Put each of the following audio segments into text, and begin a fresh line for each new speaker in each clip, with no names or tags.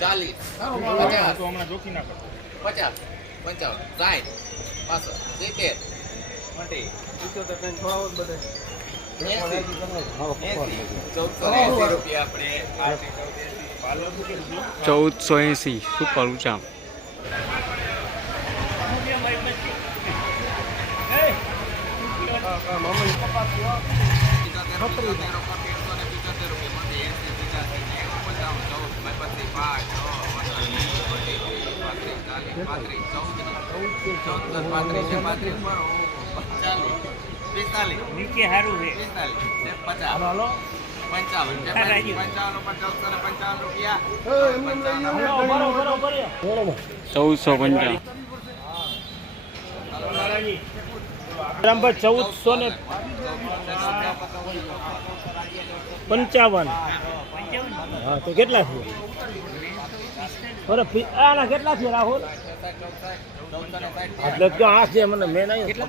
ચાલીસ પચાસ. પંચાવન. સાઠ. પાસઠ. સિત્તેર. મટી એંસી. એંસી. ચૌદસો એંસી
શું કે
છે આમ? મમ્મી ઊંચા
નીચે સારું છે.
પંચાવન પંચાવન રૂપિયા
ચૌદસો પંચાવન
ચૌદસો ને પંચાવન. હા, તો કેટલા અરે ફી- આના કેટલા છે રાહુલ? એટલે તો આ છે, મને મેં નહીં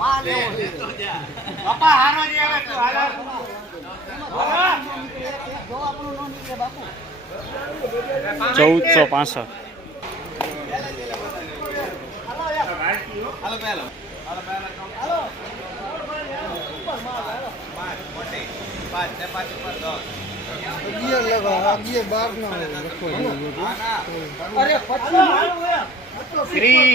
પંચાવન આ પાંચ
ચૌદ સાઠ ચૌદસો પાસઠ.
હાલો હાલો મોટી પાંચ ને પાંચ ઉપર દસ
શ્રી